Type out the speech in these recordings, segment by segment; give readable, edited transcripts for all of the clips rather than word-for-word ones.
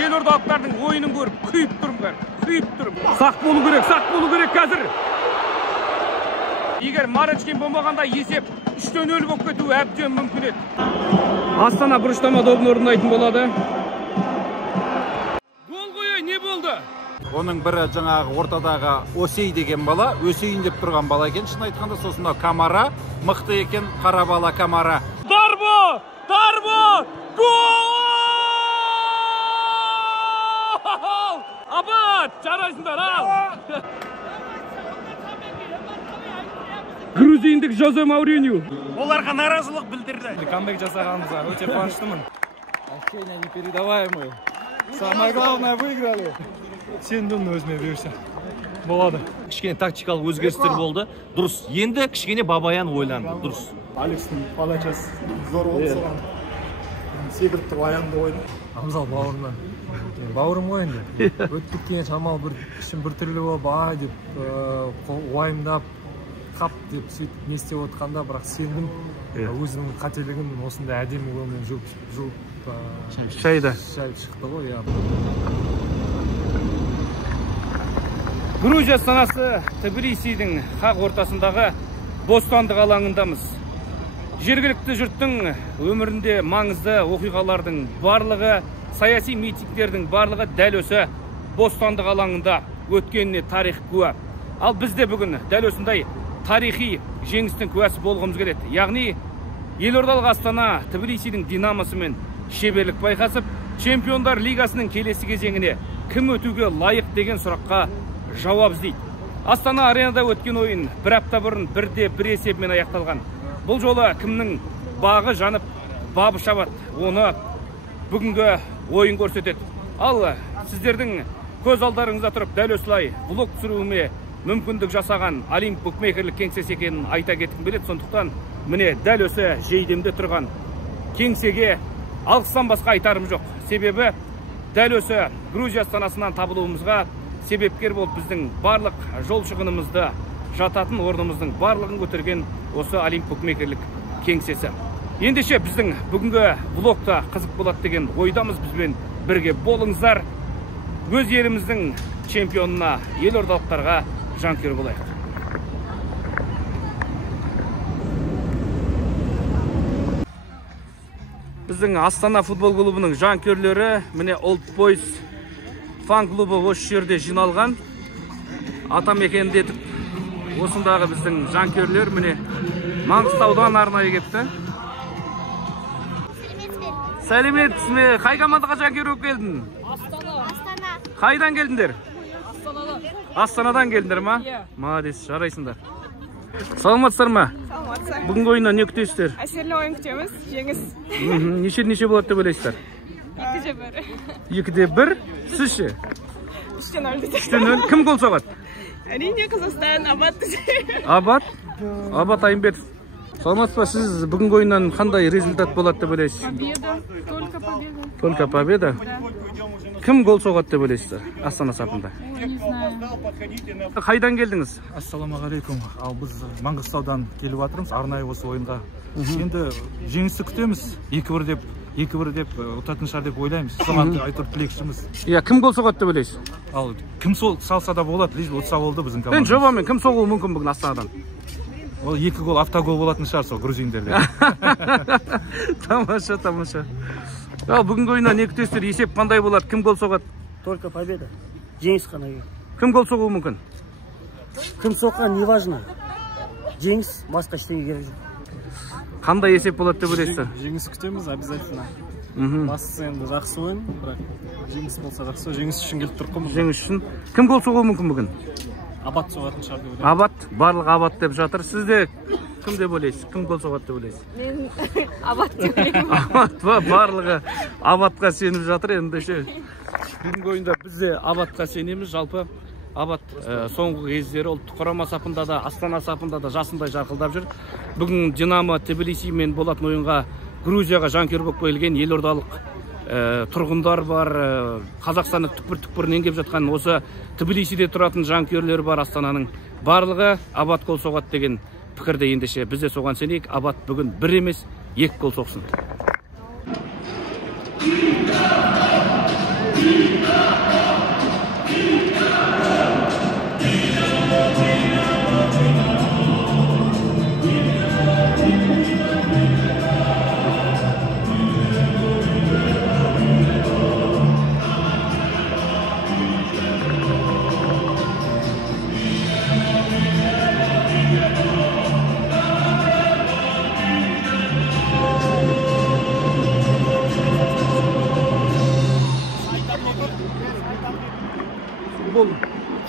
елордалықтардың ойынын көріп, күйіп тұрмын. Сақ болу керек қазір. Егер Марочкин болмағанда есеп 3-0 болып кетуі әбден мүмкін еді. Астана бұрыштама добын орындайтын болады. Гол ғой, не болды? Оның бірі жаңағы ортадағы Осей деген бала, Өсейін деп тұрған бала екен, шын айтқанда. Сосын Камара мықты екен, қара бала Камара. Дарбо! Гол! Абат, жарайсыңдар, ал! Грузиндік Жозе Мауриньо. Оларға наразылық білдірді. Камбек жасағанымызға өте қуаныштымын. Ощущение непередаваемое. Самое главное, выиграли. Сендің өзіме берсе болады. Кішкене тактикалық өзгерістер болды. Дұрыс. Енді кішкене Бабаян ойланды. Дұрыс. Алексің подачасы зор болды соған. Секіріп тұрып аяғымды ойды. Абзал бауырымнан. Бауырым ғой енді. Өтіп кеткен шамал бір ішім бір түрлі болып, ай деп уайымдап, қап деп сөйтіп не істеп отқанда, бірақ сендім өзінің қателігін осындай әдемі голмен жуып Шайып шықты ғой. Грузия астанасы Тбилисидің қақ ортасындағы бостандық алаңындамыз. Жергілікті жұрттың өмірінде маңызды оқиғалардың барлығы, саяси митингтердің барлығы дәл осы бостандық алаңында өткеніне тарих куә. Ал бізде бүгін дәл осындай тарихи жеңістің куәсі болғымыз келеді. Яғни елордалық Астана Тбилисидің Динамосымен шеберлік байқасып, Чемпиондар лигасының келесі кезеңіне кім өтуге лайық деген сұраққа жауап іздейді. Астана аренада өткен ойын бір апта бұрын 1-1 есебімен аяқталған. Бұл жолы кімнің бағы жанып, бабы шабады, оны бүгінгі ойын көрсетеді. Ал сіздердің көз алдарыңызда тұрып дәл осылай блог түсіруіме мүмкіндік жасаған Олимп букмекерлік кеңсесі екенін айта кеткім келеді. Сондықтан міне дәл осы жейдемде тұрған кеңсеге алғыстан басқа айтарым жоқ. Себебі дәл осы Грузия астанасынан табылуымызға себепкер болып біздің барлық жол шығынымызды, жататын орнымыздың барлығын көтерген осы Олимп букмекерлік кеңсесі. Ендеше біздің бүгінгі влогта қызық болады деген ойдамыз. Бізбен бірге болыңыздар. Өз еліміздің чемпионына, елордалықтарға жанкүйер болайық. Біздің Астана футбол клубының жанкүйерлері міне Old Boys фан клубы осы жерде жиналған. Атамекенді етіп осындағы біздің жанкүйерлер міне Маңғыстаудан арнайы келіпті. Сәлеметсіз ме? Қай командаға жанкүйер болып келдің? Астана. Қайдан келдіңдер? Астанадан келдіңдер ма? Иә. Молодец, жарайсыңдар. Саламатсыздар ма? Саламатсыз. Бүгінгі ойыннан не күтесіздер? Әсерлі ойын күтеміз, жеңіс. Неше болады деп ойлайсыздар? 2-1. 2-1. Сіз ше? 3-0. 3-0. Кім гол соғады? Әрине Қазақстан, Абат. Абат Айымбетов. Саламатсыз ба, сіз бүгінгі ойыннан қандай результат болады деп ойлайсыз? Победа. Только победа. Только победа? Кім гол соғады деп ойлайсыздар Астана сапында? Не знаю. Қайдан келдіңіз? Ассалаумағалейкум. Ал біз Маңғыстаудан келіп жатырмыз арнайы осы ойынға. Енді жеңісті күтеміз. 2-1 деп ұтатын шығар деп ойлаймыз. Соған айтып тілекшіміз. Иә, кім гол соғады деп ойлайсыз? Ал кім салса да болады, лишь ұтса болды біздің команда. Жобамен кім соғуы мүмкін бүгін Астанадан? Ол 2 гол автогол болатын шығар сол грузиндерде. Тамаша. Ал бүгінгі ойыннан не күтесіздер? Есеп қандай болады? Кім гол соғады? Только победа. Жеңіс қана. Кім гол соғуы мүмкін? Кім соққан не важно. Жеңіс басқа ештеңе керек жоқ. Қандай есеп болады деп ойлайсыздар? Жеңіс күтеміз обязательно. Бастысы енді жақсы ойын, бірақ жеңіс болса жақсы. Жеңіс үшін келіп тұрмыз. Жеңіс үшін. Кім гол соғуы мүмкін бүгін? Абат соғатын шығар деп ойлаймын. Абат, барлық Абат деп жатыр. Сіз де кім деп ойлайсыз? Кім гол соғады деп ойлайсыз? Мен Абат деп ойлаймын. Абат па? Барлығы Абатқа сеніп жатыр. Ендеше бүгінгі ойында біз де Абатқа сенеміз. Жалпы Абат соңғы кездері ұлттық құрама сапында да, Астана сапында да жасындай жарқылдап жүр. Бүгін Динамо Тбилисимен болатын ойынға Грузияға жанкүйер болып келген елордалық тұрғындар бар, Қазақстанның түкпір-түкпірінен келіп жатқан осы Тбилисиде тұратын жанкүйерлер бар. Астананың барлығы Абат гол соғады деген пікірде. Ендеше біз де соған сенейік. Абат бүгін 1 емес 2 гол соқсын.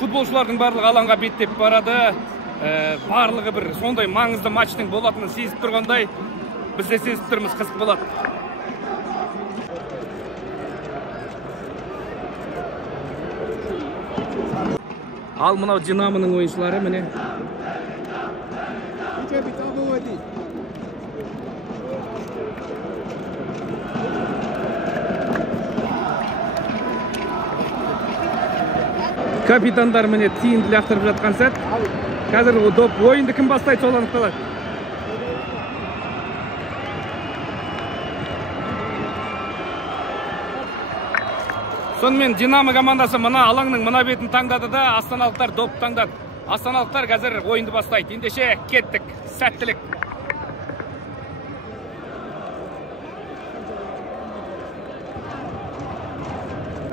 Футболшылардың барлығы алаңға беттеп барады. Барлығы бір сондай маңызды матчтың болатынын сезіп тұрғандай, біз де сезіп тұрмыз, қызық болады. Ал мынау Динамоның ойыншылары міне. Капитандар міне тиімді лақтырып жатқан сәт. Қазір доп ойынды кім бастайды, сол анықталады. Сонымен Динамо командасы мына алаңның мына бетін таңдады да, астаналықтар доп таңдады. Астаналықтар қазір ойынды бастайды. Ендеше кеттік. Сәттілік.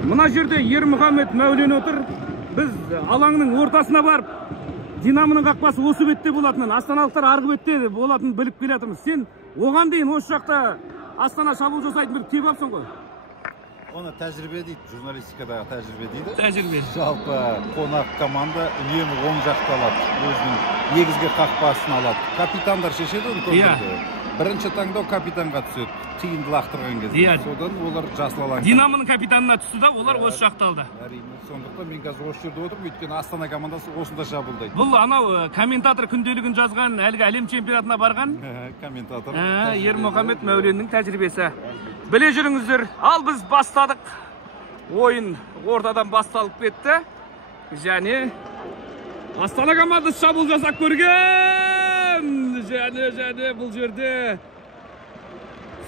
Мына жерде Ермұхамед Мәулен отыр. Біз алаңның ортасына барып, Динамоның қақпасы осы бетте болатынын, астаналықтар арғы бетте болатынын біліп келе жатырмыз. Сен оған дейін осы жақта Астана шабуыл жасайтын біліп келіп алыпсың ғой. Оны тәжірибе дейді, журналистикадағы тәжірибе дейді. Тәжірибе. Жалпы қонақ команда үнемі оң жақты алады, өзінің негізгі қақпасын алады. Капитандар шешеді оны көрсетеді. Бірінші таңдау капитанға түседі, тиімді лақтырған кезде. Содан олар жасыл алаң. Динамоның капитанына түсті да, олар осы жақта алды. Әрине, сондықтан мен қазір осы жерде отырмын, өйткені Астана командасы осында шабуылдайды. Бұл анау комментатор күнделігін жазған, әлгі әлем чемпионатына барған комментатор Ермұхамед Мәуленнің тәжірибесі. Біле жүріңіздер, ал біз бастадық. Ойын ортадан басталып кетті. Және Астана командасы шабуыл жасап көрген. Және бұл жерде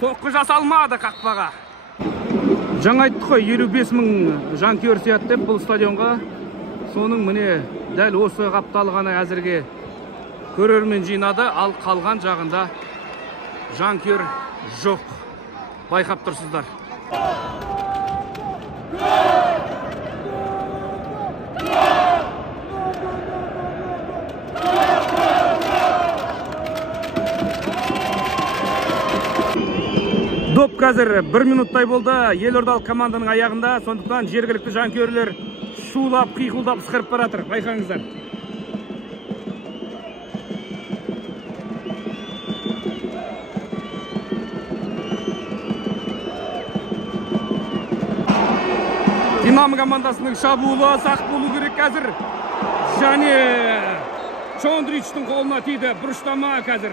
соққы жасалмады қақпаға. Жаңа айттық қой, 55 мың жанкүйер сияды деп бұл стадионға. Соның міне дәл осы қапталғаны әзірге көрермен жинады, ал қалған жағында жанкүйер жоқ. Байқап тұрсыздар. Доп қазір 1 минуттай болды елордалық команданың аяғында, сондықтан жергілікті жанкүйерлер шулап, қиқылдап сықырып баратыр. Байқаңыздар. Динамо командасының шабуылы сақ болу керек қазір. Және Чондричтің қолына тиді, бұрыштама қазір.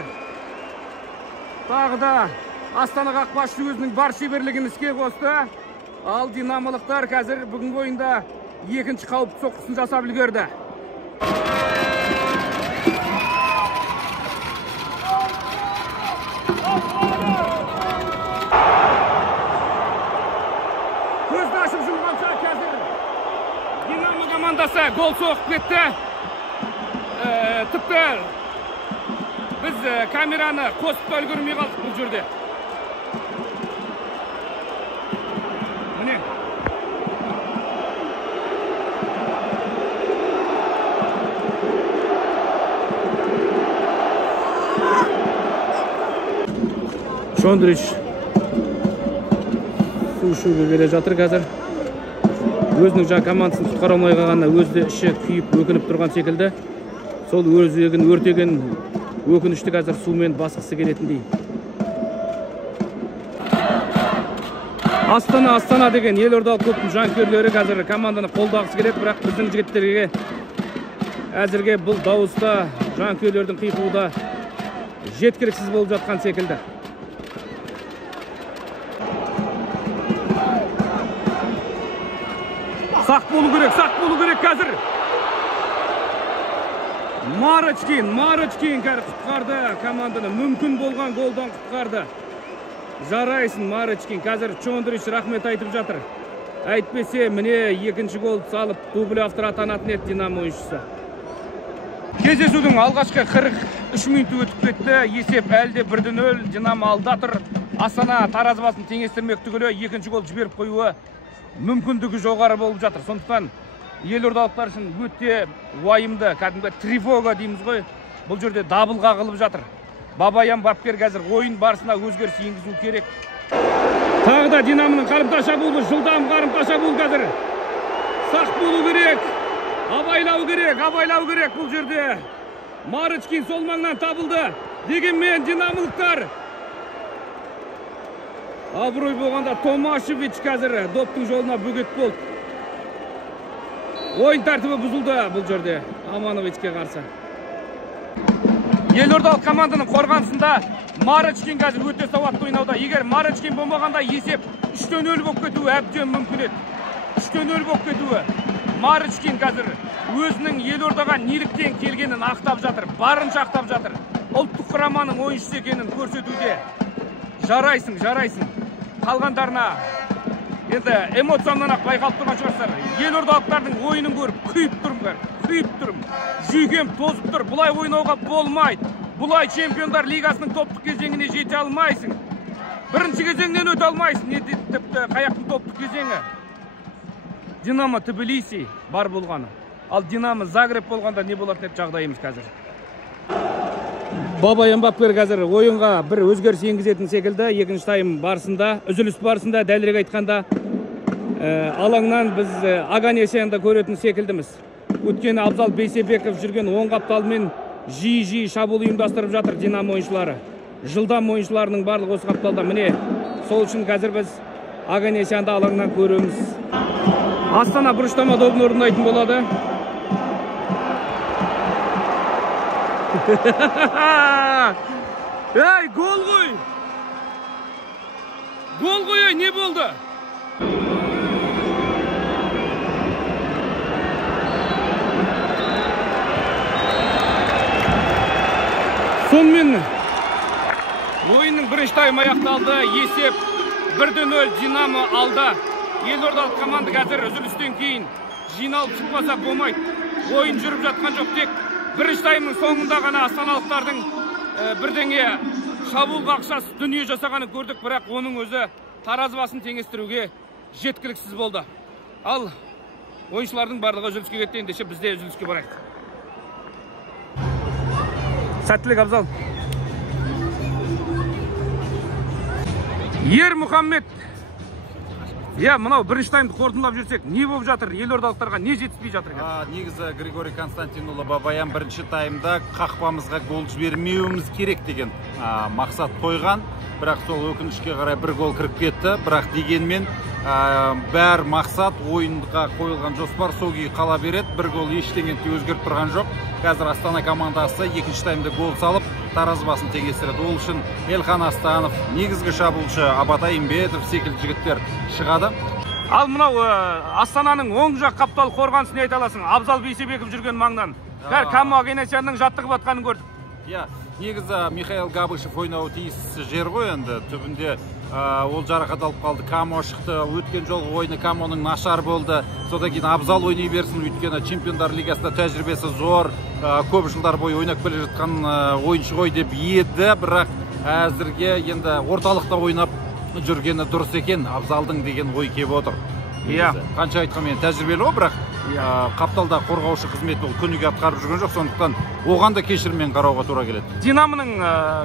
Тағы да Астана қақпашы өзінің бар шеберлігін іске қосты. Ал динамолықтар қазір бүгінгі ойында екінші қауіпті соққысын жасап үлгерді. Көзді ашып жұмғанша қазір Динамо командасы гол соғып кетті. Тіпті біз камераны қосып та үлгермей қалдық бұл жерде. Чондрич су ішуге келе жатыр қазір. Өзінің жаңа командасын құтқара алмай қалғанына өзі де іші күйіп өкініп тұрған секілді. Сол өзегін өртеген өкінішті қазір сумен басқысы келетіндей. Астана деген елордалық клубтың жанкүйерлері қазір команданы қолдағысы келеді, бірақ біздің жігіттерге әзірге бұл дауыста жанкүйерлердің қиқуы жеткіліксіз болып жатқан секілді. Сақ болу керек қазір. Марочкин құтқарды команданы, мүмкін болған голдан құтқарды. Жарайсың Марочкин, қазір Чондрич рахмет айтып жатыр. Әйтпесе, міне екінші гол салып, дубль автор атанатын еді Динамо ойыншысы. Кездесудің алғашқы 43 минуты өтіп кетті. Есеп әлде 1-0, Динамо алда тұр. Астана таразбасын теңестірмек түгілі екінші гол жіберіп қоюы мүмкіндігі жоғары болып жатыр. Сондықтан елордалықтар үшін өте уайымды, кәдімгі тревога дейміз ғой. Бұл жерде дабыл қағылып жатыр. Бабаян бапкер қазір ойын барысына өзгеріс енгізу керек. Тағы да Динамоның қарымта шабуылы, жылдам қарымта шабуыл қазір. Сақ болу керек. Абайлау керек бұл жерде. Марычкин сол маңнан табылды. Дегенмен Динамолықтар. Абырой болғанда Томашевич қазір доптың жолына бөгет болды. Ойын тәртібі бұзылды бұл жерде Амановичке қарсы. Елордалық команданың қорғанысында Марычкин қазір өте сауатты ойнауда. Егер Марычкин болмағанда есеп 3-0 болып кетуі әбден мүмкін еді. 3-0 болып кетуі. Марычкин қазір өзінің Елордаға неліктен келгенін ақтап жатыр, барынша ақтап жатыр. Ұлттық құраманың ойыншысы екенін көрсетуде. Жарайсың. Қалғандарына енді эмоциямнан ақ байқалып тұрған шығарсыздар. Елордалықтардың ойынын көріп күйіп тұрмын. Жүйкем тозып тұр. Бұлай ойнауға болмайды. Бұлай чемпиондар лигасының топтық кезеңіне жете алмайсың. Бірінші кезеңнен өте алмайсың. Не тіпті қаяқтың топтық кезеңі. Динамо Тбилиси бар болғаны. Ал Динамо Загреб болғанда не болатын еді жағдайымыз қазір. Бабаян бапкер қазір ойынға бір өзгеріс енгізетін секілді. Екінші тайм барысында, үзіліс барысында дәлірек айтқанда алаңнан біз Аганесянда көретін секілдіміз. Өткені Абзал Бейсебеков жүрген оң қапталымен жиі шабуыл ұйымдастырып жатыр Динамо ойыншылары. Жылдам ойыншыларының барлығы осы қапталда. Міне, сол үшін қазір біз Аганесянда алаңнан көреміз. Астана бұрыштама добын орындайтын болады. Ей, гол ғой! Гол ғой, не болды? Сонымен ойынның бірінші тайм аяқталды. Есеп 1-0 Динамо алда. Елордалық команда қазір үзілістен кейін жиналып шықпаса болмайды. Ойын жүріп жатқан жоқ, тек бірінші таймның соңында ғана астаналықтардың бірдеңе шабуылға ақшасы дүние жасағанын көрдік, бірақ оның өзі таразбасын теңестіруге жеткіліксіз болды. Ал ойыншылардың барлығы үзіліске кетті, ендеше бізде үзіліске барайық. Сәттілік, Абзал. Ер Мұхаммед. Мынау бірінші таймды қорытындылап жүрсек, не болып жатыр? Елордалықтарға не жетіспей жатыр? Негізі Григорий Константинұлы Бабаян бірінші таймда қақпамызға гол жібермеуіміз керек деген мақсат қойған. Бірақ сол өкінішке қарай бір гол кіріп кетті. Бірақ дегенмен бәр мақсат ойынға қойылған жоспар сол күйі қала береді. Бір гол ештеңені өзгеріп тұрған жоқ. Қазір Астана командасы екінші таймда гол салып, таразбасын теңестіреді. Ол үшін Элхан Астанов, негізгі шабуылшы Абатай Имбетов секілді жігіттер шығады. Ал мынау Астананың оң жақ қаптал қорғанысын айта аласың. Абзал Бейсебеков жүрген маңнан. Камо Аганесянның жаттығып атқанын көрдік. Негізі Михаил Габышев ойнауы тиіс жер ғой енді. Түбінде ол жарақат алып қалды. Камо шықты. Өткен жолғы ойыны Камоның нашар болды. Содан кейін Абзал ойнай берсін, өйткені чемпиондар лигасында тәжірибесі зор, көп жылдар бойы ойнап келе жатқан ойыншы ғой деп еді. Бірақ әзірге енді орталықта ойнап жүргені дұрыс екен. Абзалдың деген ой келіп отыр. Қанша айтқанмен тәжірибелі ғой, бірақ қапталда қорғаушы қызметі ол күніге атқарып жүрген жоқ, сондықтан оған да кешіріммен қарауға тура келеді. Динамоның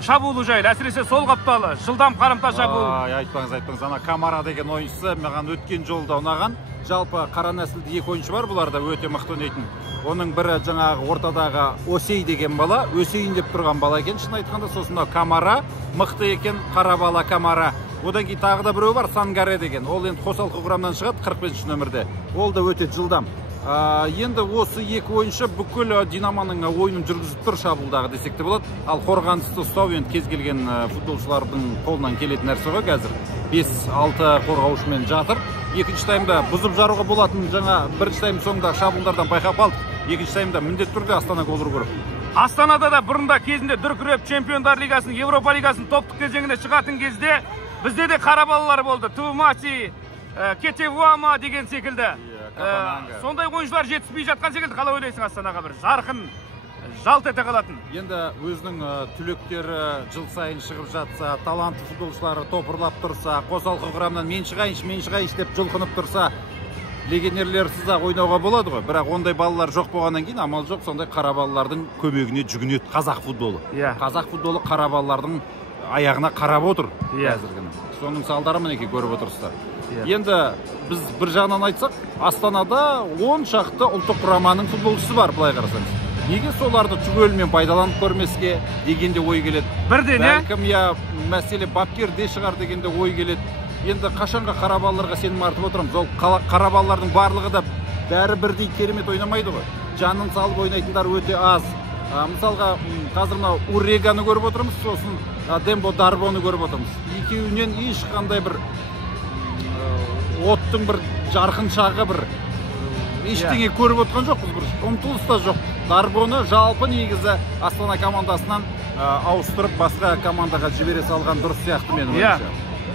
шабуылы жайлы, әсіресе сол қапталы жылдам қарымта шабуыл. Айтпаңыз, ана Камара деген ойыншысы маған өткен жолда ұнаған. Жалпы қара нәсілді екі ойыншы бар, бұларда өте мықты ойнайтын. Оның бірі жаңағы ортадағы Осей деген бала, Өсейін деп тұрған бала екен, шын айтқанда. Сосын Камара мықты екен, қара бала Камара. Одан кейін тағы да біреу бар, Сангаре деген. Ол енді қосалқы құрамнан шығады 45 нөмірде. Ол да өте жылдам. Енді осы екі ойыншы бүкіл Динамоның ойынын жүргізіп тұр шабуылдағы десек те болады. Ал қорғанысты ұстау енді кез келген футболшылардың қолынан келетін нәрсе ғой қазір. 5-6 қорғаушымен жатыр. Екінші таймда бұзып жаруға болатын жаңа бірінші тайм соңында шабуылдардан байқап қалдық. Екінші таймда міндетті түрде Астана гол ұру керек. Астанада да бұрында кезінде дүркіреп чемпиондар лигасының, Европа лигасының топтық кезеңіне шығатын кезде бізде де қара балалар болды. Тумати, Кетевуама деген секілді. Сондай ойыншылар жетіспей жатқан секілді. Қалай ойлайсың Астанаға бір жарқын жалт ете қалатын? Енді өзінің түлектері жыл сайын шығып жатса, талантты футболшылары топырлап тұрса, қосалқы құрамнан мен шығайыншы деп жұлқынып тұрса, легионерлерсіз ақ ойнауға болады ғой. Бірақ ондай балалар жоқ болғаннан кейін амал жоқ, сондай қара балалардың көмегіне жүгінеді қазақ футболы. Қазақ футболы қара балалардың аяғына қарап отыр қазіргіні. Соның салдары мінекей көріп отырсыздар. Енді біз бір жағынан айтсақ, Астанада 10 шақты ұлттық құраманың футболшысы бар, былай қарасаңыз. Неге соларды түгелімен пайдаланып көрмеске дегенде ой келеді. Бірден, бәлкім мәселе бапкерде шығар дегенде ой келеді. Енді қашанға қара балаларға сенім артып отырмыз. Ол қара балалардың барлығы да бәрі бірдей керемет ойнамайды ғой. Жанын салып ойнайтындар өте аз. Мысалға, қазір мынау Уреганы көріп отырмыз, сосын Дембо Дарбоны көріп отырмыз. Екеуінен ешқандай бір оттың бір жарқын шағы бір ештеңе көріп отырған жоқпыз, бір ұмтылыс та жоқ. Дарбоны жалпы негізі Астана командасынан ауыстырып басқа командаға жібере салған дұрыс сияқты менің ойымша.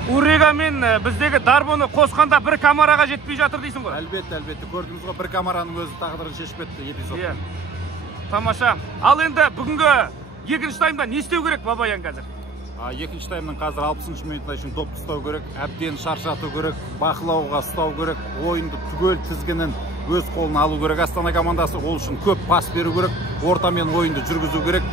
Урега мен біздегі Дарбоны қосқанда бір камараға жетпей жатыр дейсің ғой? Әлбетте, көрдіңіз ғой, бір камараның өзі тағдырын шешіп кетті эпизодта. Тамаша. Ал енді бүгінгі екінші таймда не істеу керек Бабаян қазір? Екінші таймның қазір 60-шы минутта үшін допты ұстау керек, әбден шаршату керек, бақылауға ұстау керек, ойынды түгел тізгінін өз қолына алу керек. Астана командасы ол үшін көп пас беру керек, ортамен ойынды жүргізу керек.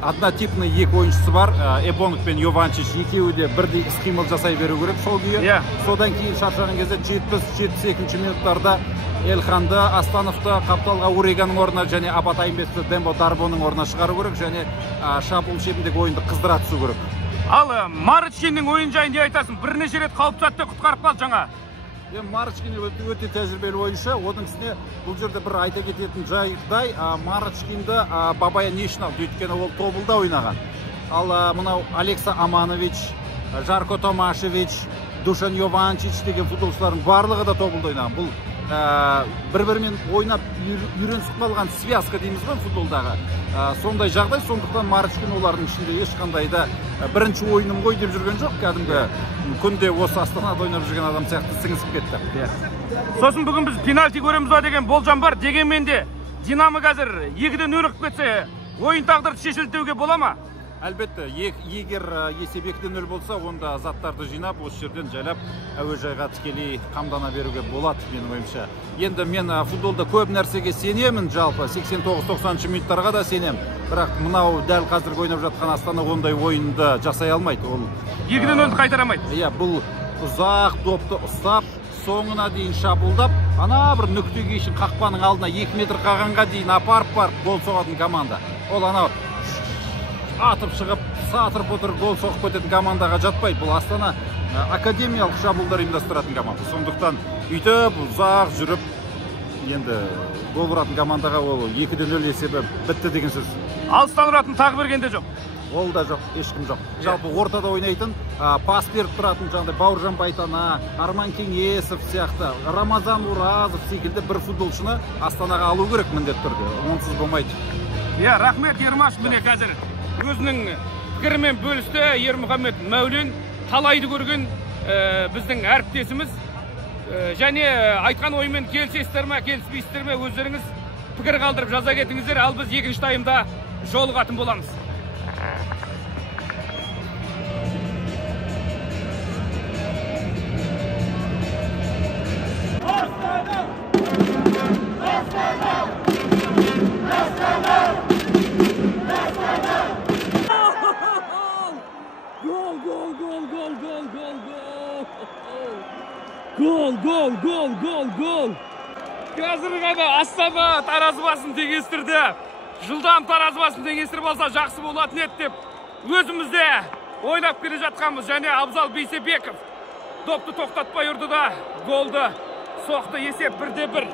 Однотипный екі ойыншысы бар, Эбонг пен Йованчич, екеуі де бірдей іс-қимыл жасай беру керек сол күйі. Содан кейін шаршаған кезде 70-72 минуттарда Элханды, Астановты, Қапталға Уреганың орнына және Абат Айымбетті Дембо Дарбоның орнына шығару керек және шабуыл шебіндегі ойынды қыздыра түсу керек. Ал Марычкиннің ойын жайын не айтасың? Бірнеше рет қауіпті сәтте құтқарып қалды жаңа. Марычкин өте тәжірибелі ойыншы. Оның үстіне бұл жерде бір айта кететін жайдай, Марычкинді Бабаян не үшін алды? Өйткені ол тобылда ойнаған. Ал мынау Алекса Аманович, Жарко Томашевич, Душан Йованчич деген футболшылардың барлығы да тобылда ойнаған. Бұл бір-бірімен ойнап үйренісіп қалған связка дейміз ғой футболдағы. Сондай жағдай, сондықтан Марычкин олардың ішінде ешқандай да бірінші ойыным ғой деп жүрген жоқ. Кәдімгі күнде осы Астанада ойнап жүрген адам сияқты сіңісіп кетті. Сосын бүгін біз пенальти көреміз ба деген болжам бар. Дегенмен де Динамо қазір 2-0 кетсе, ойын тағдыры шешілді деуге бола ма? Әлбетте, егер есеп 2-0 болса, онда заттарды жинап, осы жерден жайлап әуежайға тікелей қамдана беруге болады, менің ойымша. Енді мен футболда көп нәрсеге сенемін, жалпы 89-90 минуттарға да сенем. Бірақ мынау дәл қазір ойнап жатқан Астана ондай ойынды жасай алмайды. Ол 2-0 қайтарамайды. Бұл ұзақ допты ұстап, соңына дейін шабуылдап, ана бір нүктеге үшін қақпаның алдына 2 метр қалғанға дейін апарып гол соғатын команда. Ол анау атып шығып, сатырып отыр, гол соғып кететін командаға жатпайды. Бұл Астана академиялық шабуылдар ұйымдастыратын команда. Сондықтан үйтіп ұзақ жүріп, енді гол ұратын командаға ол 2-0 есебі бітті деген сөз. Алыстан ұратын тағы бергенде жоқ. Ол да жоқ, ешкім жоқ. Жалпы ортада ойнайтын, пас беріп тұратын жаңағыдай Бауыржан Байтана, Арман Кеңесов сияқты, Рамазан Уразов секілді бір футболшыны Астанаға алу керек міндетті түрде. Онсыз болмайды. Рахмет Ермаш, міне қазір өзінің пікірімен бөлісті. Ермұхамед Мәулен талайды көрген біздің әріптесіміз. Және айтқан оймен келісесіздер ме, келіспейсіздер ме, өздеріңіз пікір қалдырып жаза кетіңіздер. Ал біз екінші таймда жолығатын боламыз. Гол! Қазір ғана Астана таразы басын теңестірді. Жылдам таразы басын теңестіріп алса жақсы болатын еді деп өзімізде ойнап келе жатқанбыз. Және Абзал Бейсебеков допты тоқтатпай ұрды да голды соқты. Есеп 1-1.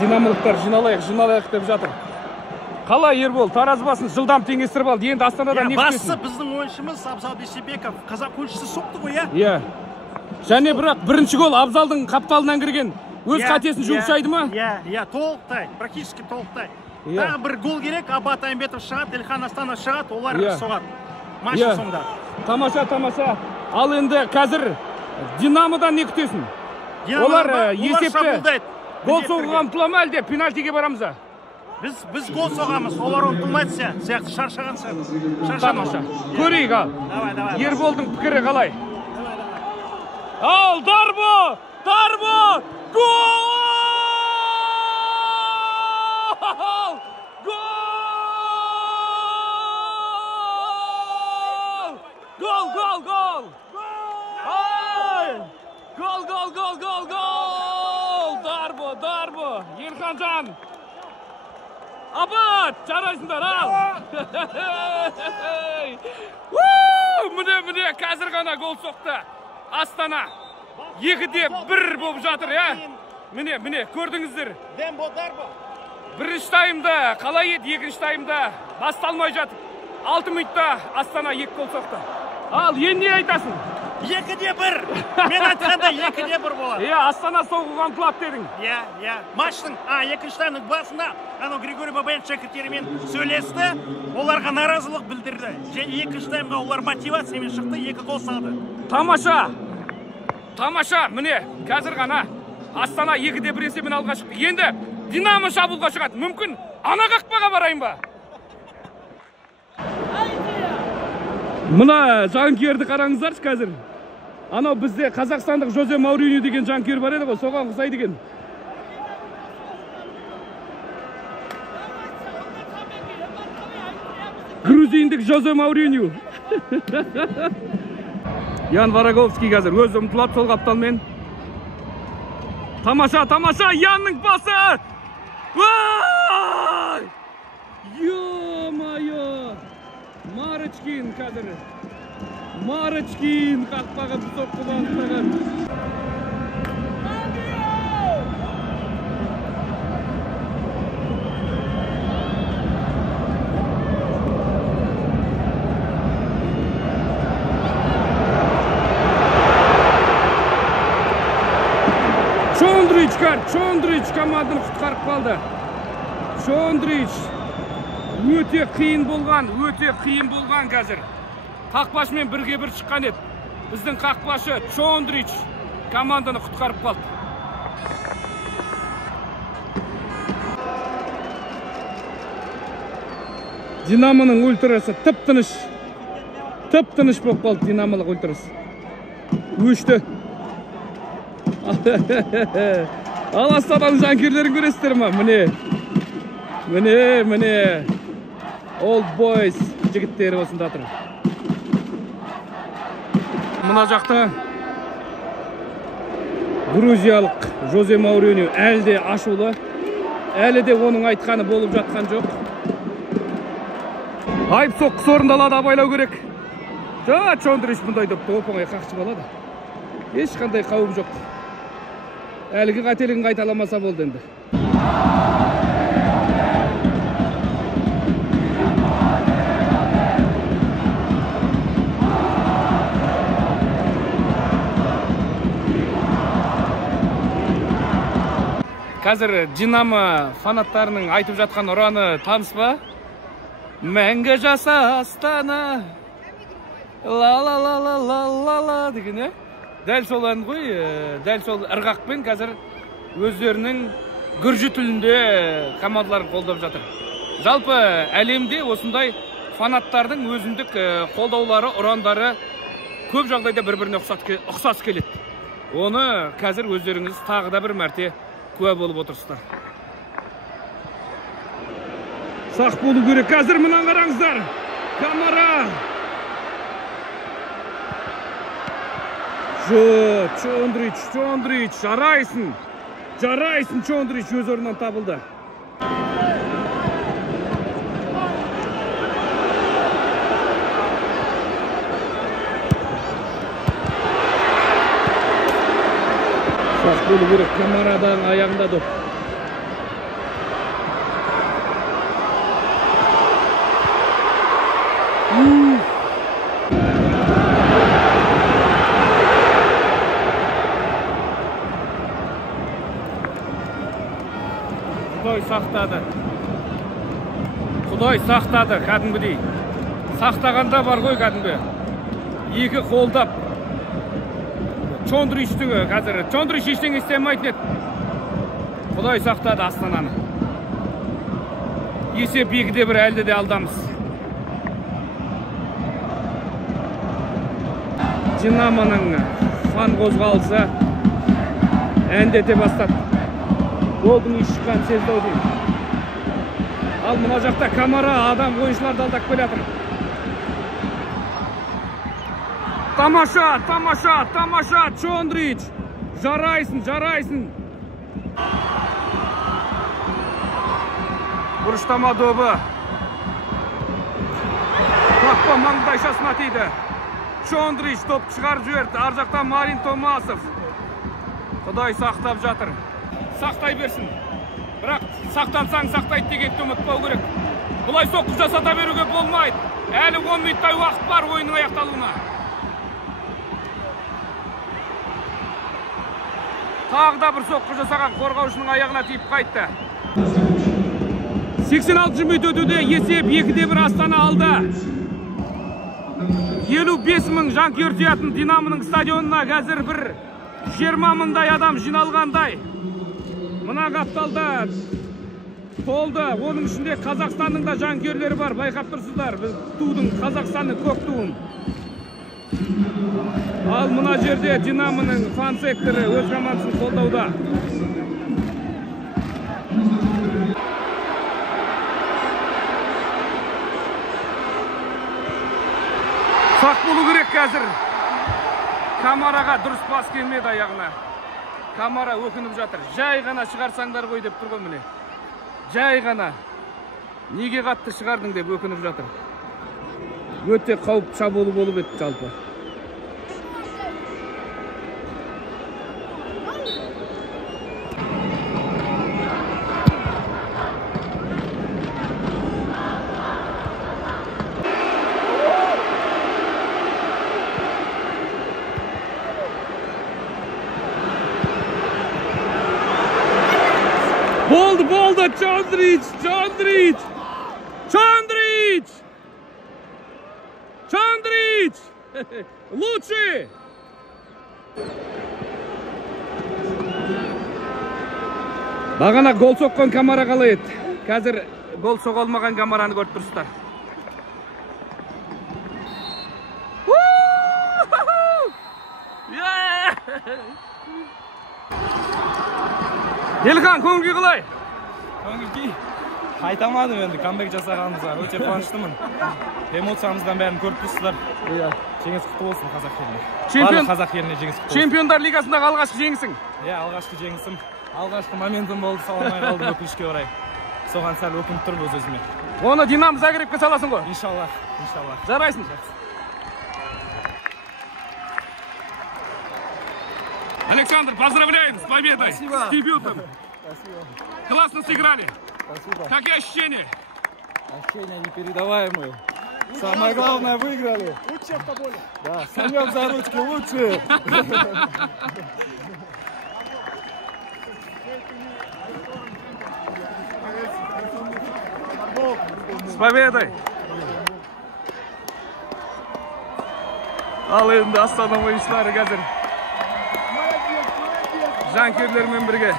Динамолықтар жиналайық деп жатыр. Қалай Ербол, таразы басын жылдам теңестіріп алды. Енді Астанада не күтесің? Бастысы біздің ойыншымыз Абзал Бейсебеков, қазақ ойыншысы соқты ғой, Және бірақ бірінші гол Абзалдың қапталынан кірген. Өз қатесін жуып шайды ма? Толықтай, практически толықтай. Тағы бір гол керек, Абат Айымбетов шығады, Элхан Астанов шығады, олар соғады. матчтың соңында. Тамаша. Ал енді қазір Динамодан не күтесің? Олар есепті гол соғуға ұмтыла ма әлде пенальтиге барамыз ба? Біз гол соғамыз, олар ұмтылмайды сияқты шаршаған сияқты. Тамаша. Көрейік ал. Ерболдың пікірі қалай? Ал, Дарбо! Гол! Гол! Дарбо! Ерханжан! Абат! Жарайсыңдар, ал! Міне, қазір ғана гол соқты. Астана 2-1 болып жатыр, Міне, көрдіңіздер. Бірінші таймда қалай еді, екінші таймда басталмай жатып. 6 минутта Астана 2 гол соқты. Ал, енді не айтасың? 2-1. Мен айтқанда 2-1 болады. Астана соғуға ұмтылады дедің. Матчтың екінші таймның басында Григорий Бабаян шәкірттерімен сөйлесті, оларға наразылық білдірді. Және екінші таймға олар мотивациямен шықты, 2 гол салды. Тамаша, міне, қазір ғана Астана 2-1 есебімен алға шықты. Енді Динамо шабуылға шығады. Мүмкін ана қақпаға барайын ба? Мына жанкүйерді қараңыздаршы қазір. Анау бізде қазақстандық Жозе Мауриньо деген жанкүйер бар еді ғой, соған ұқсайды екен. Грузиндік Жозе Мауриньо. Ян Вараговский қазір өз ұмтылады сол қапталмен. Тамаша, Янның пасы! Ё-майо! Марычкин қазір. Марычкин қақпаға соққы бағыттаған. Чондрич команданы құтқарып қалды. Чондрич өте қиын болған қазір. Қақпашымен 1-1 шыққан еді. Біздің қақпашы Чондрич команданы құтқарып қалды. Динамоның ультрасы тып-тыныш болып қалды. Динамолық ультрасы өшті. Ал Астананың жанкүйерлерін көресіздер ма? Міне. Old Boys жігіттері осында тұр. Мына жақта грузиялық Жозе Мауриньо әлі де ашулы. Әлі де оның айтқаны болып жатқан жоқ. Айып соққысы орындалады, абайлау керек. Чондрич бұндай допты оп-оңай қақшы болады. Ешқандай қауіп жоқ. Әлгі қателігін қайталамаса болды енді. Қазір Динамо фанаттарының айтып жатқан ұраны таныс ба? Мәңгі жаса Астана, ла-ла-ла-ла-ла-ла деген, Дәл сол ән ғой, дәл сол ырғақпен қазір өздерінің гүржі тілінде командаларын қолдап жатыр. Жалпы әлемде осындай фанаттардың өзіндік қолдаулары, ұрандары көп жағдайда бір-біріне ұқсас келеді. Оны қазір өздеріңіз тағы да бір мәрте куә болып отырсыздар. Сақ болу керек. Қазір мұнан қараңыздар. Камара. Чондрич, жарайсың, Чондрич өз орнынан табылды. Сақ болу керек, Камарадан аяғында доп. Құдай сақтады, кәдімгідей. сақтағанда бар ғой кәдімгі. Екі қолдап. Чондричтігі қазір. Чондрич ештеңе істемейтін еді. Құдай сақтады Астананы. Есеп 2-1 әлде де алдамыз. Динамоның фан қозғалысы әндете бастады. Голдың еш шыққан сезді деймін. Ал мына жақта Камара адам ойыншыларды алдап келе жатыр. Тамаша, тамаша, тамаша, Чондрич. Жарайсың, жарайсың. Бұрыштама добы. Қақпа маңдайшасына тиді. Чондрич топ шығарып жіберді. Ар жақтан Марин Томасов. Құдай сақтап жатыр. Сақтай берсін. Бірақ сақтансаң сақтайды дегенді ұмытпау керек. Бұлай соққы жасата беруге болмайды. Әлі 10 минуттай уақыт бар ойынның аяқталуына. Тағы да бір соққы жасаған қорғаушының аяғына тиіп қайтты. 86 минут өтуде есеп 2-1 Астана алды. 55 мың жанкүйер сиятын Динамоның стадионына қазір бір 20 мыңдай адам жиналғандай. Мына қапталда толды. Оның ішінде Қазақстанның да жанкүйерлері бар. Байқап тұрсыздар. Біз тудың Қазақстанның көк туын. Ал мына жерде Динамоның фан секторы өз командасын қолдауда. Сақ болу керек қазір. Камараға дұрыс бас келмеді аяғына. Камара өкініп жатыр. Жай ғана шығарсаңдар ғой деп тұрған міне. Жай ғана. Неге қатты шығардың деп өкініп жатыр. Өте қауіп шабуылы болып еді жалпы. Болды, Чондрич! Лучший! Бағана гол соққан Камара қалай еді. Қазір гол соға алмаған Камараны көріп тұрсыздар. Елхан, көңіл қалай? Көңіл айтамадым енді, камбек жасағанымызға өте қуаныштымын. Эмоциямыздан бәрін көріп тұрсыздар. Жеңіс құтты болсын қазақ еліне. Барлық қазақ еліне жеңіс құтты болсын. Чемпиондар лигасындағы алғашқы жеңісің? Алғашқы жеңісім. Алғашқы моментім болды, саламай қалдым өкінішке орай. Соған сәл өкініп тұрмын өз-өзіме. Оны Динамо Загребке саласың ғой? Иншаллах. Жарайсың. Александр, поздравляем с победой! Спасибо. С дебютом! Спасибо. Классно сыграли! Спасибо. Какие ощущения? Ощущения непередаваемые. Самое главное, выиграли. Лучше по более. Да, сомнем за ручки лучше. С победой! Ал енді Астана ойыншылары қазір жанкүйерлермен бірге.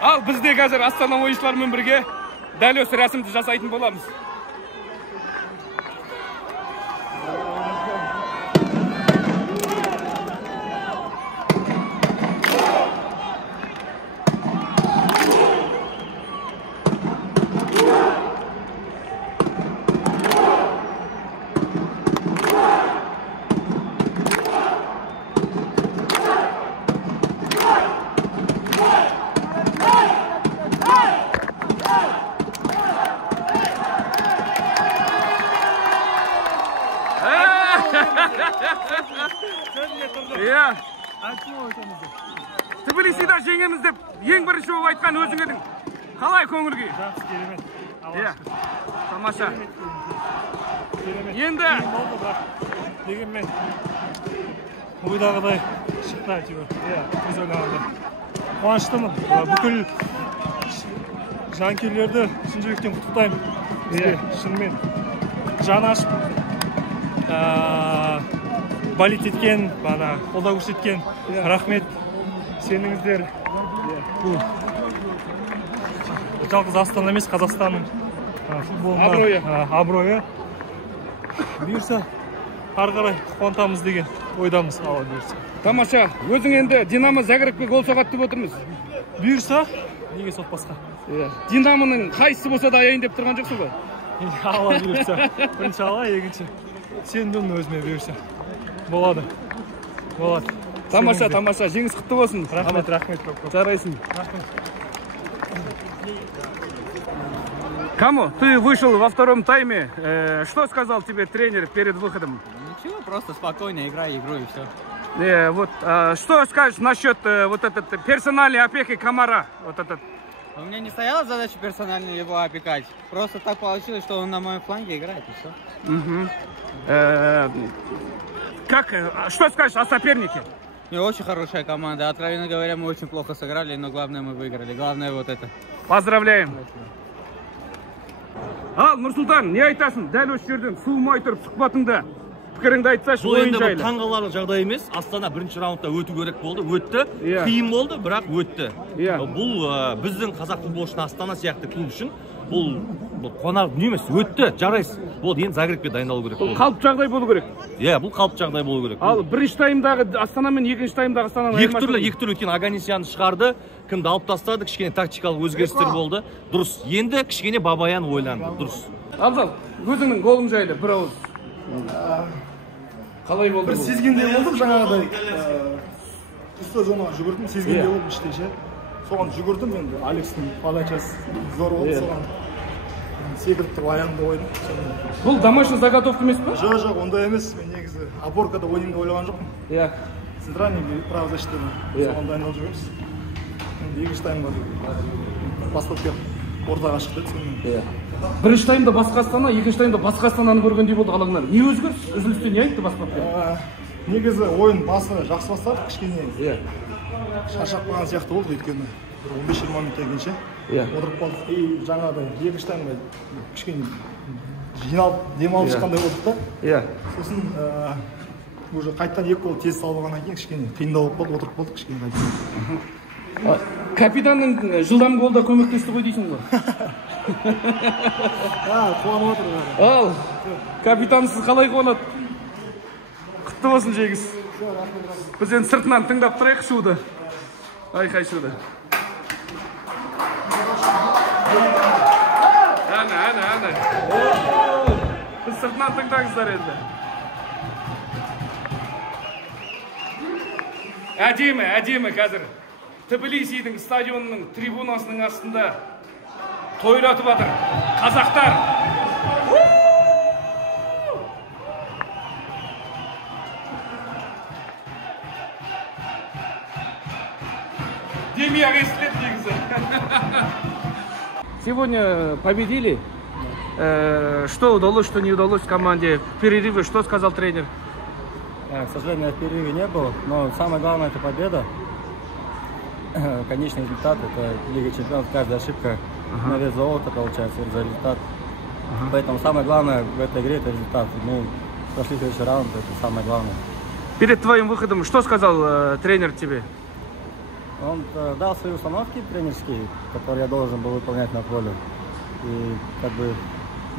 Ал бізде қазір Астана ойыншыларымен бірге дәл осы рәсімді жасайтын боламыз. Тбилисида жеңеміз деп ең бірінші болып айтқан өзің едің. Қалай көңіл күй? Жақсы, керемет. Тамаша. Енді дегенмен ойдағыдай шықты әйтеуір. Өз ойлағандай. Қуаныштымын. Бүкіл жанкүйерлерді шын жүректен құттықтаймын. Бізге шынымен жаны ашып болит еткен, қолдау көрсеткен. Рахмет. Сеніңіздер. Бұл жалғыз Астана емес, Қазақстанның футболында абыройы. Бұйырса, ары қарай қуантамыз деген ойдамыз. Алла бұйырса. Тамаша. Өзің енді Динамо Загребке гол соғады деп отырмыз. Бұйырса, неге соқпасқа? Динамоның қайсысы болса да аяйын деп тұрған жоқсың ғой? Алла бұйырса. Бірінші Алла, екінші сендім өзіме бұйырса. Болады. Тамаша, жеңіс құтты болсын. Рахмет. Жарайсың. Камо, ты вышел во втором тайме. Что сказал тебе тренер перед выходом? Ничего, просто спокойно играй игру и все. Что скажешь насчет вот этой персональной опеки Комара? У меня не стояла задача персонально его опекать. Просто так получилось, что он на моем фланге играет и все. Что скажешь о сопернике? Очень хорошая команда. Откровенно говоря, мы очень плохо сыграли, но главное мы выиграли. Главное вот это. Поздравляем. Нұрсұлтан, не айтасың? Дәл осы жерден суымай тұрып сұхбатыңда пікіріңді айтсашы ойын жайлы. Бұл таңғаларлық жағдай емес. Астана бірінші раундта өту керек болды. Өтті. Қиын болды, бірақ өтті. Бұл біздің қазақ футбол үшін Астана сияқты клуб үшін бұл қонақ дүние емес. Өтті, жарайсыз. Болды, енді Загребке дайындалу керек. Бұл қалыпты жағдай болу керек. Бұл қалыпты жағдай болу керек. Ал бірінші таймдағы Астана мен екінші таймдағы Астананың айырмашылығы. Екі түрлі өткен Аганесяны шығарды, кімді алып тастады, кішкене тактикалық өзгерістер болды. Дұрыс. Енді кішкене Бабаян ойланды. Дұрыс. Абзал, өзіңнің голың жайлы бір ауыз. Қалай болды? Бір сезгендей болдық жаңағыдай. Үсті жолға жүгірдім, сезгендей болдым іштеше. Соған жүгірдім енді. Алексің подачасы зор болды соған. Секіріп тұрып аяғымды ойдым. Бұл домашний заготовка емес пе? Жоқ, ондай емес. Мен негізі опоркада ойнаймын деп ойлаған жоқпын. Центральный право защитада. Соған дайындалып жүрміз. Екінші таймға бастап келіп ортаға шықты. Бірінші таймда басқа Астана, екінші таймда басқа Астананы көргендей болды алаңнан. Не өзгеріс? Үзілісте не айтты бастап келіп? Негізі ойын басы жақсы бастады, кішкене шаршап қалған сияқты болды, өйткені 15-20 минут келгенше отырып қалдық. Жаңағыдай екінші таймда кішкене жиналып демалып шыққандай болдық та. Сосын уже қайттан екі гол тез салып алғаннан кейін кішкене қиындау болып қалды, отырып қалдық кішкене қайттан. Капитанның жылдам голда көмектесті ғой дейсің ғой? Қуанып отыр. Ал, капитансыз қалай қуанады? Құтты болсын жеңіс. Біз енді сыртынан тыңдап тұрайық шуды. Айқай шуды. Әне. Біз сыртынан тыңдаңыздар енді. Әдемі қазір. Тбилисидің стадионының трибунасының астында тойлатып жатыр. Қазақтар. Демия естіледі негізі. Сегодня победили. Что удалось, что не удалось команде? В перерыве что сказал тренер? К сожалению, в перерыве не было, но самое главное это победа. Конечный результат это Лига Чемпионов, каждая ошибка на вес золота получается за результат. Поэтому самое главное в этой игре это результат. Мы прошли следующий раунд, это самое главное. Перед твоим выходом что сказал тренер тебе? Он дал свои установки тренерские, которые я должен был выполнять на поле. И как бы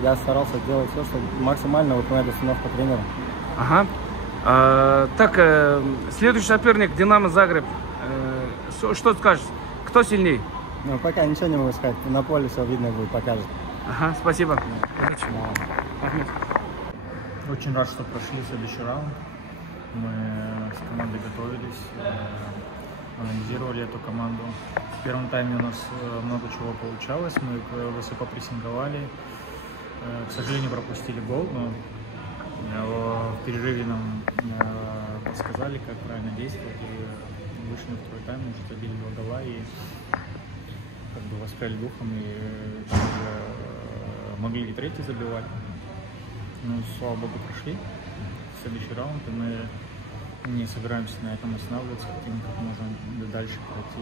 я старался делать все, чтобы максимально выполнять установку тренера. Следующий соперник Динамо Загреб. Что скажешь? Кто сильнее? Ну, пока ничего не могу сказать. На поле все видно будет, покажет. Спасибо. Очень рад, что прошли следующий раунд. Мы с командой готовились, анализировали эту команду. В первом тайме у нас много чего получалось. Мы высоко прессинговали. К сожалению, пропустили гол, но в перерыве нам подсказали, как правильно действовать. И вышли в второй тайм, уже забили 2 гола и как бы воспряли духом и могли и третий забивать. Ну, слава богу, прошли в следующий раунд, и мы не собираемся на этом останавливаться, хотим как можно дальше пройти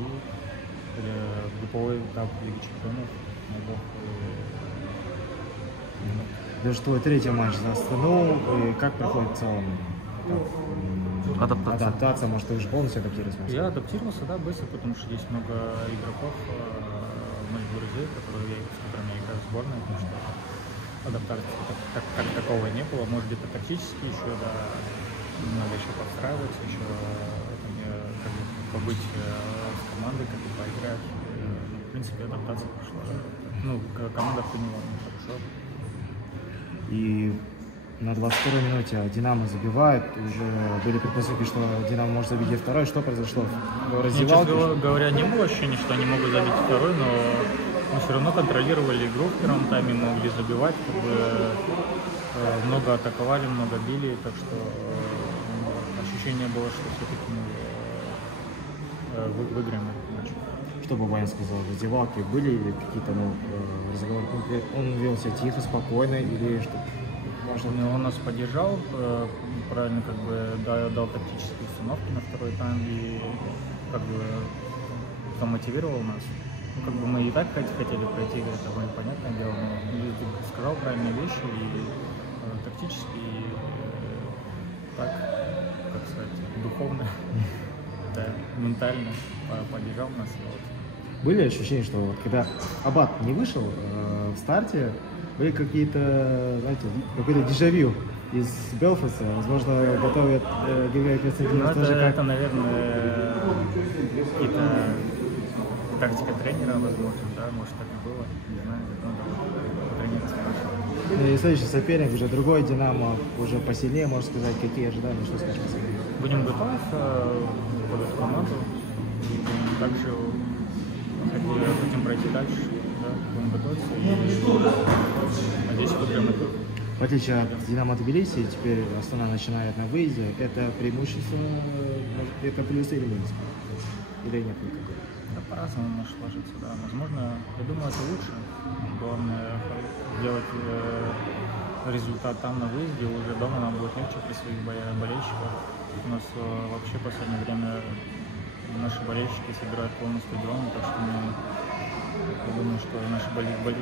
в групповой этап Лиги Чемпионов. Даже твой третий матч за Астану, как проходит в целом адаптация? Может, ты уже полностью адаптировался? Я адаптировался, да, быстро, потому что есть много игроков, моих друзей, с которыми я играю в сборной, потому что адаптации как такого не было. Может, где-то тактически еще, да, надо еще подстраиваться, еще как бы побыть с командой, как бы поиграть. В принципе, адаптация пошла. Ну, команда приняла хорошо. И на 22-й минуте Динамо забивает, уже были предпосылки, что Динамо может забить и второй. Что произошло в раздевалке? Честно говоря, не было ощущения, что они могут забить второй, но мы все равно контролировали игру в первом тайме, могли забивать, как бы, много атаковали, много били, так что ощущение было, что все-таки мы выиграем этот матч. Что Бабаян сказал в раздевалке? Были какие-то разговоры? Он вел себя тихо, спокойно или что? Он нас поддержал, правильно как бы дал тактические установки на второй тайм и как бы замотивировал нас. Ну, как бы мы и так хотели пройти, это было понятное дело, но сказал правильные вещи и тактически, и так, как сказать, духовно, да, ментально поддержал нас. Были ощущения, что когда Абат не вышел в старте, были какие-то, знаете, какой-то дежавю из Белфаста, возможно, готовят Григорий Константинович тоже как... Это, наверное, какие-то тактика тренера, возможно, да, может так и было, не знаю, надо тренера спрашивать. И следующий соперник, уже другой Динамо, уже посильнее, можно сказать, какие ожидания, что скажешь? Будем готовиться под эту команду, и также хотим пройти дальше, да, будем готовиться и надеюсь, выиграем эту. В отличие от Динамо Тбилиси, теперь Астана начинает на выезде. Это преимущество, это плюс или минус? Или нет никакого? Да, по-разному может сложиться, да. Возможно, я думаю, это лучше. Главное делать результат там на выезде, уже дома нам будет легче при своих болельщиках. У нас вообще в последнее время наши болельщики собирают полный стадион, так что я думаю, что наши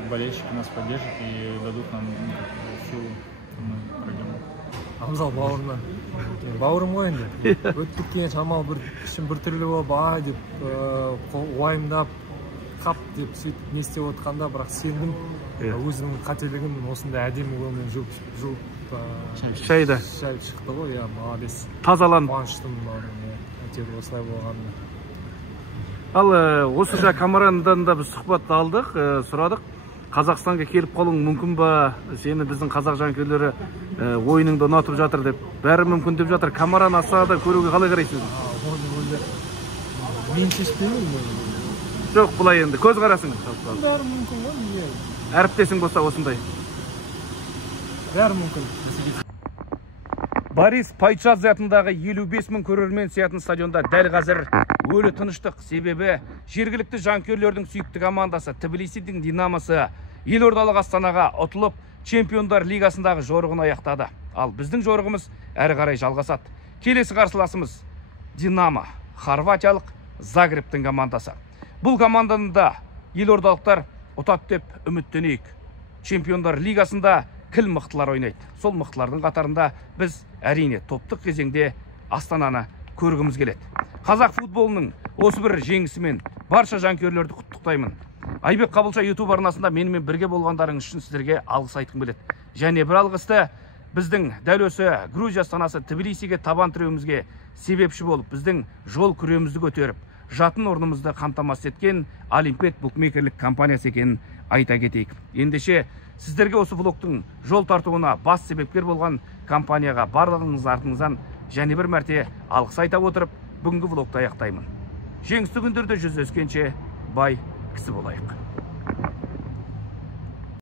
болельщики нас поддержат и дадут нам силу, мы пройдем. Абзал бауырына бауырым ғой енді өтіп кеткен шамалы бір ішім бір түрлі болып ай деп уайымдап қап деп сөйтіп не істеп отқанда бірақ сендім өзінің қателігін осындай әдемі жолмен жуып шайды шықты ғой, иә, молодец, тазаланып қуаныштымын бауырым, әйтеуір осылай болғанына. Ал осы камерадан да біз сұхбат алдық, сұрадық. Қазақстанға келіп қалуың мүмкін ба? Сені біздің қазақ жанкүйерлері ойыныңды ұнатып жатыр деп, бәрі мүмкін деп жатыр. Камераны астанада көруге қалай қарайсыз? Мен шешпеймін. Жоқ, бұлай енді көз қарасың. Бәрі мүмкін ғой. Әріптесің болса осындай. Бәрі мүмкін. Борис Пайчадзе атындағы 55 мың көрермен сиятын стадионда дәл қазір өлі тыныштық. Себебі жергілікті жанкүйерлердің сүйікті командасы Тбилисидің Динамосы елордалық Астанаға ұтылып, Чемпиондар лигасындағы жорығын аяқтады. Ал біздің жорығымыз әрі қарай жалғасады. Келесі қарсыласымыз Динамо, хорватиялық Загребтің командасы. Бұл команданы да елордалықтар ұтады деп үміттенейік. Чемпиондар лигасында кіл мықтылар ойнайды. Сол мықтылардың қатарында біз әрине топтық кезеңде Астананы көргіміз келеді. Қазақ футболының осы бір жеңісімен барша жанкүйерлерді құттықтаймын. Айбек Қабылша YouTube арнасында менімен бірге болғандарың үшін сіздерге алғыс айтқым келеді. Және бір алғысты біздің дәл осы Грузия астанасы Тбилисиге табан тіреуімізге себепші болып, біздің жол күремізді көтеріп, жатын орнымызды қамтамасыз еткен Олимпет букмекерлік компаниясы екенін айта кетейік. Ендеше сіздерге осы влогтың жол тартуына бас себепкер болған компанияға барлығыңыз артыңыздан және бір мәрте алғыс айта отырып, бүгінгі влогты аяқтаймын. Жеңісті күндерде жүздескенше бай кісі болайық.